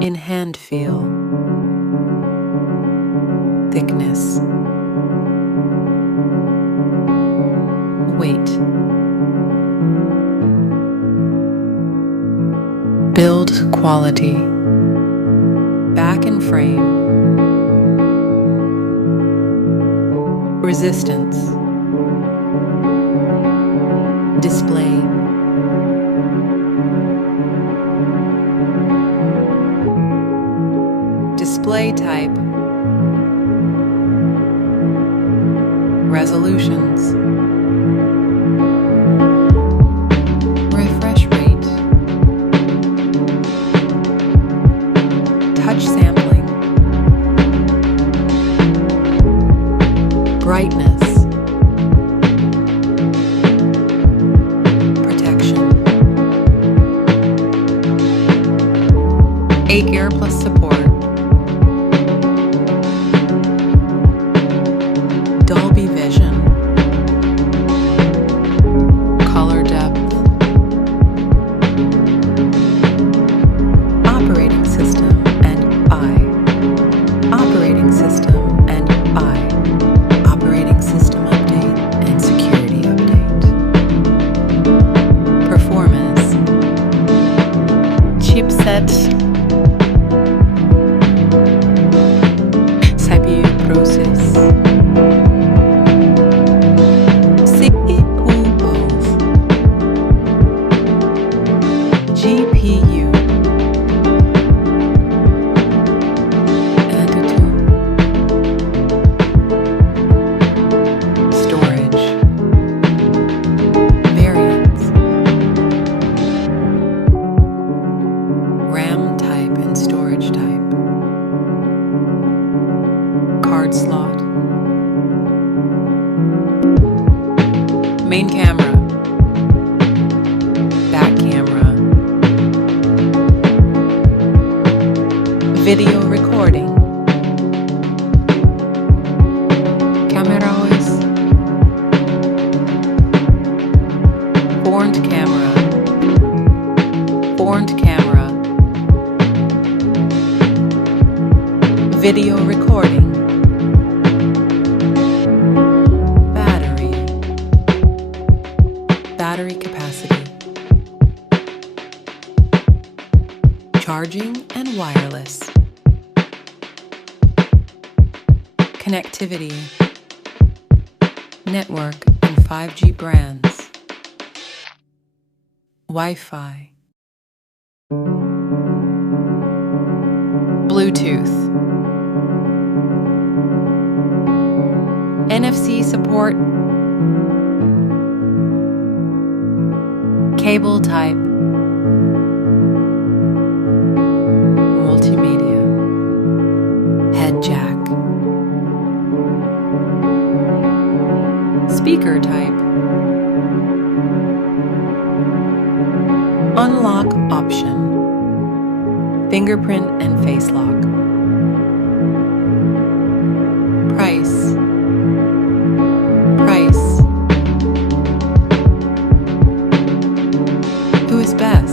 In hand feel, thickness, weight. Build quality, back and frame, resistance, display, display type, resolutions, refresh rate, touch sampling, brightness, protection, enquiry support, Dolby Vision, color depth, operating system and operating system and operating system update and security update, performance, chipset, CPU process, GPU, Antutu, storage, variants, RAM type and storage type, card slot, main camera, back camera, video recording, camera OS, front camera, video recording, battery capacity, charging and wireless, connectivity, network and 5G brands, Wi-Fi, Bluetooth, NFC support, cable type, multimedia, head jack, speaker type, unlock option, fingerprint and face lock, price, who is best?